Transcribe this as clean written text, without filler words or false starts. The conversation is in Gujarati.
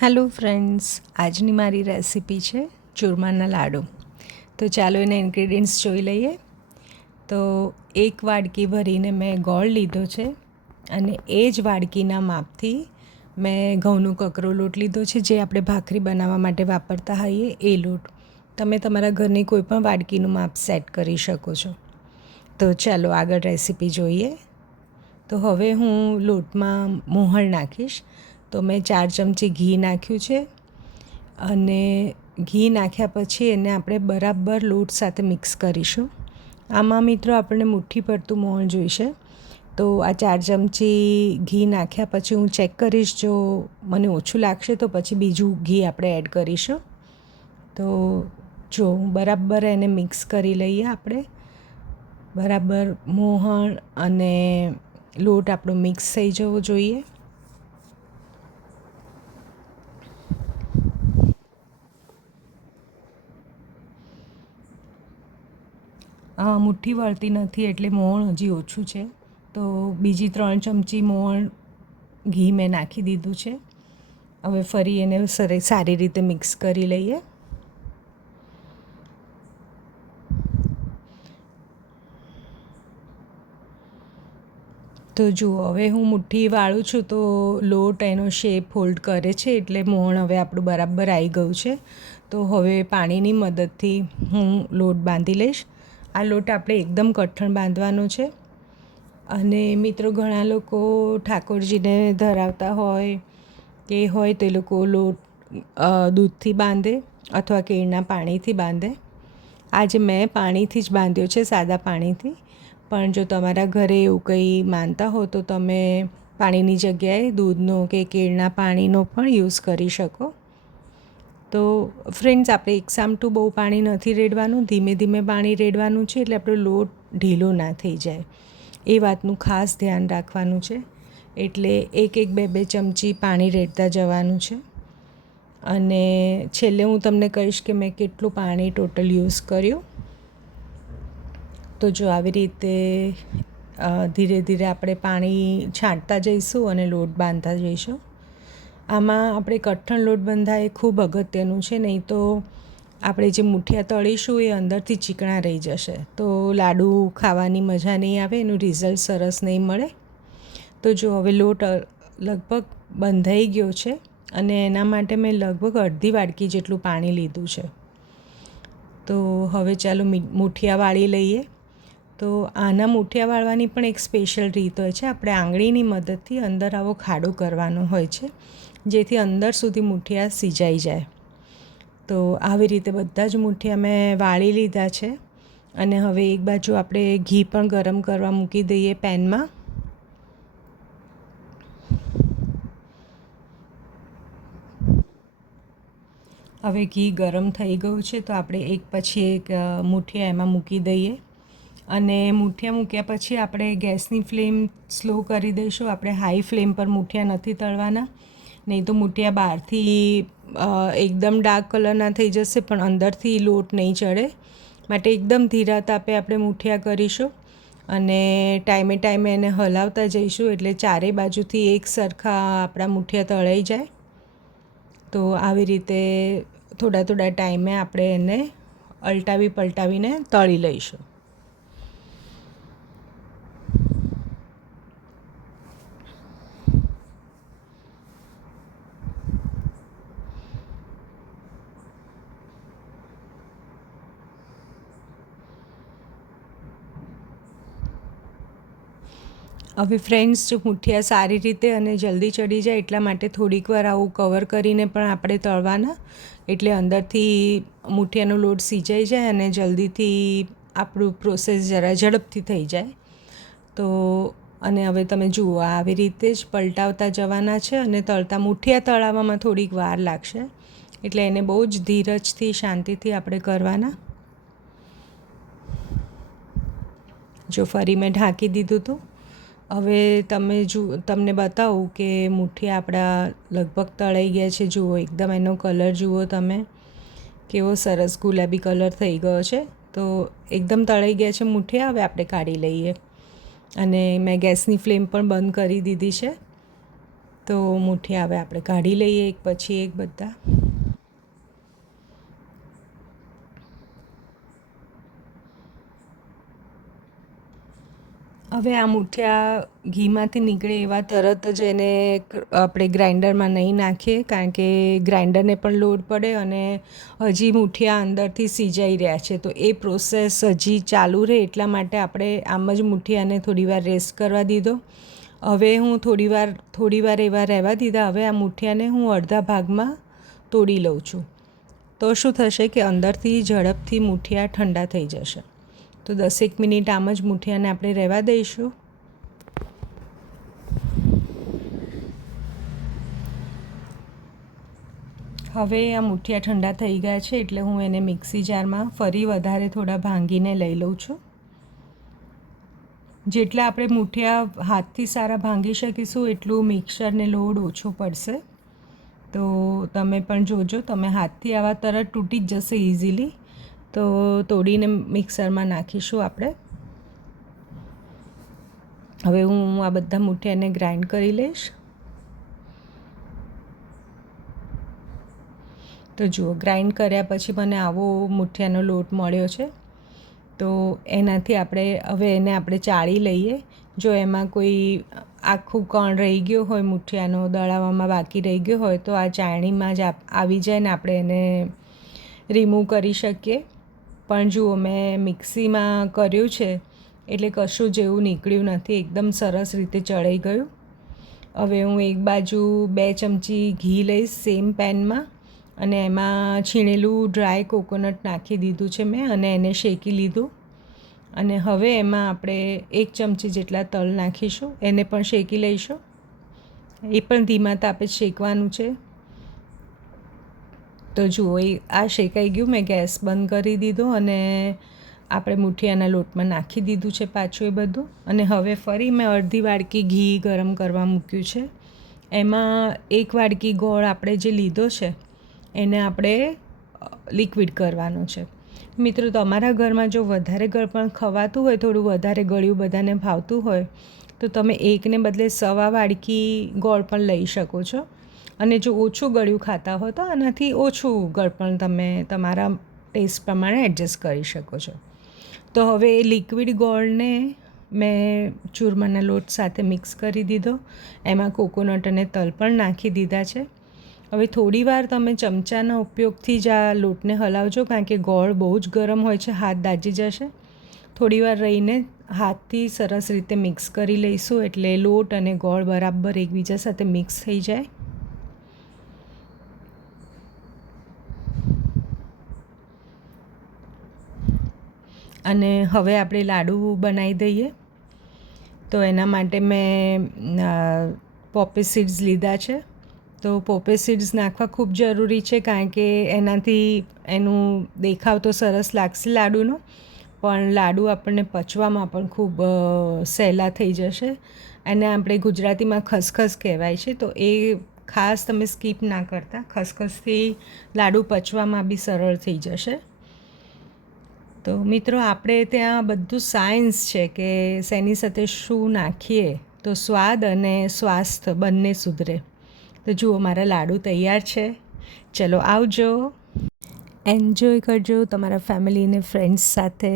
હેલો ફ્રેન્ડ્સ, આજની મારી રેસિપી છે ચૂરમાના લાડુ. તો ચાલો એના ઇન્ગ્રીડિયન્ટ્સ જોઈ લઈએ. તો એક વાડકી ભરીને મેં ગોળ લીધો છે અને એ જ વાડકીના માપથી મેં ઘઉંનો કકરો લોટ લીધો છે, જે આપણે ભાખરી બનાવવા માટે વાપરતા હોઈએ એ લોટ. તમે તમારા ઘરની કોઈ પણ વાડકીનું માપ સેટ કરી શકો છો. તો ચાલો આગળ રેસિપી જોઈએ. તો હવે હું લોટમાં મોહણ નાખીશ. તો મેં 4 ચમચી ઘી નાખ્યું છે અને ઘી નાખ્યા પછી એને આપણે બરાબર લોટ સાથે મિક્સ કરીશું. આમાં મિત્રો આપણને મુઠ્ઠી ભરતું મોહણ જોઈશે. તો આ 4 ચમચી ઘી નાખ્યા પછી હું ચેક કરીશ, જો મને ઓછું લાગશે તો પછી બીજું ઘી આપણે એડ કરીશું. તો જો બરાબર એને મિક્સ કરી લઈએ આપણે. બરાબર મોહણ અને લોટ આપણો મિક્સ થઈ જવો જોઈએ. મુઠ્ઠી વળતી નથી એટલે મોહણ હજી ઓછું છે. તો બીજી 3 ચમચી મોહણ ઘી મેં નાખી દીધું છે. હવે ફરી એને સારી રીતે મિક્સ કરી લઈએ. તો જુઓ, હવે હું મુઠ્ઠી વાળું છું તો લોટ એનો શેપ હોલ્ડ કરે છે, એટલે મોહણ હવે આપણું બરાબર આવી ગયું છે. તો હવે પાણીની મદદથી હું લોટ બાંધી લઈશ. આ લોટ આપણે એકદમ કઠણ બાંધવાનો છે. અને મિત્રો, ઘણા લોકો ઠાકોરજીને ધરાવતા હોય તો એ લોકો લોટ દૂધથી બાંધે અથવા કેળના પાણીથી બાંધે. આજે મેં પાણીથી જ બાંધ્યો છે, સાદા પાણીથી. પણ જો તમારા ઘરે એવું કંઈ માનતા હો તો તમે પાણીની જગ્યાએ દૂધનો કે કેળના પાણીનો પણ યુઝ કરી શકો. તો ફ્રેન્ડ્સ, આપણે એકસામટું બહુ પાણી નથી રેડવાનું, ધીમે ધીમે પાણી રેડવાનું છે, એટલે આપણો લોટ ઢીલો ના થઈ જાય. એ વાતનું ખાસ ધ્યાન રાખવાનું છે. એટલે એક બે ચમચી પાણી રેડતા જવાનું છે. અને છેલ્લે હું તમને કહીશ કે મેં કેટલું પાણી ટોટલ યુઝ કર્યું. તો જો આવી રીતે ધીરે ધીરે આપણે પાણી છાંટતા જઈશું અને લોટ બાંધતા જઈશું. આમાં આપણે કઠણ લોટ બંધાય એ ખૂબ અગત્યનું છે, નહીં તો આપણે જે મુઠિયા તળીશું એ અંદરથી ચીકણા રહી જશે. તો લાડુ ખાવાની મજા નહીં આવે, એનું રિઝલ્ટ સરસ નહીં મળે. તો જો હવે લોટ લગભગ બંધાઈ ગયો છે અને એના માટે મેં લગભગ અડધી વાડકી જેટલું પાણી લીધું છે. તો હવે ચાલો મુઠિયા વાળી લઈએ. તો આના મુઠિયા વાળવાની પણ એક સ્પેશિયલ રીત હોય છે. આપણે આંગળીની મદદથી અંદર આવો ખાડો કરવાનો હોય છે, જેથી અંદર સુધી મુઠિયા સિજાઈ જાય. તો આવી રીતે બધા જ મુઠિયા મેં વાળી લીધા છે. અને હવે એક બાજુ આપણે ઘી પણ ગરમ કરવા મૂકી દઈએ પેનમાં. હવે ઘી ગરમ થઈ ગયું છે, તો આપણે એક પછી એક મુઠિયા એમાં મૂકી દઈએ. અને મુઠિયા મૂક્યા પછી આપણે ગેસની ફ્લેમ સ્લો કરી દઈશું. આપણે હાઈ ફ્લેમ પર મુઠિયા નથી તળવાના, નહીં તો મુઠિયા બહારથી એકદમ ડાર્ક કલરના થઈ જશે પણ અંદરથી લોટ નહીં ચડે. માટે એકદમ ધીરા તાપે આપણે મુઠિયા કરીશું અને ટાઈમે એને હલાવતા જઈશું, એટલે ચારેય બાજુથી એક સરખા આપણા મુઠિયા તળાઈ જાય. તો આવી રીતે થોડા ટાઈમે આપણે એને પલટાવીને તળી લઈશું. હવે ફ્રેન્ડ્સ, જો મુઠિયા સારી રીતે અને જલ્દી ચડી જાય એટલા માટે થોડીક વાર આવું કવર કરીને પણ આપણે તળવાના, એટલે અંદરથી મુઠિયાનો લોટ સિજાઈ જાય અને જલ્દીથી આપણું પ્રોસેસ જરા ઝડપથી થઈ જાય. તો અને હવે તમે જુઓ, આવી રીતે જ પલટાવતા જવાના છે. અને મુઠિયા તળાવવામાં થોડીક વાર લાગશે, એટલે એને બહુ જ ધીરજથી શાંતિથી આપણે કરવાના. જો ફરી મેં ઢાંકી દીધું હતું. હવે તમને બતાવું કે મુઠિયા આપણા લગભગ તળાઈ ગયા છે. જુઓ, એકદમ એનો કલર જુઓ તમે, કેવો સરસ ગુલાબી કલર થઈ ગયો છે. તો એકદમ તળાઈ ગયા છે મુઠિયા. હવે આપણે કાઢી લઈએ. અને મેં ગેસની ફ્લેમ પણ બંધ કરી દીધી છે. તો મુઠિયા હવે આપણે કાઢી લઈએ એક પછી એક બધા. હવે આ મુઠિયા ઘીમાંથી નીકળે એવા તરત જ એને આપણે ગ્રાઇન્ડરમાં નહીં નાખીએ, કારણ કે ગ્રાઇન્ડરને પણ લોડ પડે અને હજી મુઠિયા અંદરથી સિજાઈ રહ્યા છે, તો એ પ્રોસેસ હજી ચાલુ રહે એટલા માટે આપણે આમ જ મુઠિયાને થોડીવાર રેસ્ટ કરવા દીધો. હવે હું થોડીવાર એવા રહેવા દીધા. હવે આ મુઠિયાને હું અડધા ભાગમાં તોડી લઉં છું. તો શું થશે કે અંદરથી ઝડપથી મુઠિયા ઠંડા થઈ જશે. તો 10 મિનિટ આમ જ મુઠિયાને આપણે રહેવા દઈશું. હવે આ મુઠિયા ઠંડા થઈ ગયા છે એટલે હું એને મિક્સી જારમાં ફરી વધારે થોડા ભાંગીને લઈ લઉં છું. જેટલા આપણે મુઠિયા હાથથી સારા ભાંગી શકીશું એટલું મિક્સરને લોડ ઓછો પડશે. તો તમે પણ જોજો, તમે હાથથી આવા તરત તૂટી જ જશે ઇઝીલી. તો તોડીને મિક્સરમાં નાખીશું આપણે. હવે હું આ બધા મુઠિયાને ગ્રાઇન્ડ કરી લઈશ. તો જુઓ, ગ્રાઇન્ડ કર્યા પછી મને આવો મુઠિયાનો લોટ મળ્યો છે. તો એનાથી આપણે ચાળી લઈએ. જો એમાં કોઈ આખું કણ રહી ગયો હોય, મુઠિયાનો દળાવવામાં બાકી રહી ગયો હોય, તો આ ચાળણીમાં જ આવી જાય ને આપણે એને રિમૂવ કરી શકીએ. પણ જુઓ, મેં મિક્સીમાં કર્યું છે એટલે કશું જેવું નીકળ્યું નથી, એકદમ સરસ રીતે ચડાઈ ગયું. હવે હું એક બાજુ 2 ચમચી ઘી લઈશ સેમ પેનમાં, અને એમાં છીણેલું ડ્રાય કોકોનટ નાખી દીધું છે મેં, અને એને શેકી લીધું. અને હવે એમાં આપણે 1 ચમચી જેટલા તલ નાખીશું, એને પણ શેકી લઈશું. એ પણ ધીમા તાપે જ શેકવાનું છે. તો જુઓ, આ શેકાઈ ગયું. મેં ગેસ બંધ કરી દીધો અને આપણે મુઠિયાના લોટમાં નાખી દીધું છે પાછું એ બધું. અને હવે ફરી મેં અડધી વાડકી ઘી ગરમ કરવા મૂક્યું છે. એમાં 1 વાડકી ગોળ આપણે જે લીધો છે એને આપણે લિક્વિડ કરવાનો છે. મિત્રો, તમારા ઘરમાં જો વધારે ગળપણ ખવાતું હોય, થોડું વધારે ગળ્યું બધાને ભાવતું હોય, તો તમે 1ને બદલે 1.25 વાડકી ગોળ પણ લઈ શકો છો. અને જો ઓછું ગળ્યું ખાતા હો તો આનાથી ઓછું ગળપણ તમે તમારા ટેસ્ટ પ્રમાણે એડજસ્ટ કરી શકો છો. તો હવે એ લિક્વિડ ગોળને મેં ચૂરમાના લોટ સાથે મિક્સ કરી દીધો. એમાં કોકોનટ અને તલ પણ નાખી દીધા છે. હવે થોડીવાર તમે ચમચાના ઉપયોગથી જ આ લોટને હલાવજો, કારણ કે ગોળ બહુ જ ગરમ હોય છે, હાથ દાજી જશે. થોડીવાર રહીને હાથથી સરસ રીતે મિક્સ કરી લઈશું, એટલે લોટ અને ગોળ બરાબર એકબીજા સાથે મિક્સ થઈ જાય. અને હવે આપણે લાડુ બનાવી દઈએ. તો એના માટે મેં પોપી સીડ્સ લીધા છે. તો પોપી સીડ્સ નાખવા ખૂબ જરૂરી છે, કારણ કે એનાથી એનું દેખાવ તો સરસ લાગશે લાડુનો, પણ લાડુ આપણને પચવામાં પણ ખૂબ સહેલા થઈ જશે. અને આપણે ગુજરાતીમાં ખસખસ કહેવાય છે, તો એ ખાસ તમે સ્કીપ ના કરતા. ખસખસથી લાડુ પચવામાં બી સરળ થઈ જશે. તો મિત્રો, આપણે ત્યાં બધું સાયન્સ છે કે શેની સાથે શું નાખીએ તો સ્વાદ અને સ્વાસ્થ્ય બંને સુધરે. તો જુઓ, મારા લાડુ તૈયાર છે. ચલો, આવજો, એન્જોય કરજો તમારા ફેમિલી અને ફ્રેન્ડ્સ સાથે.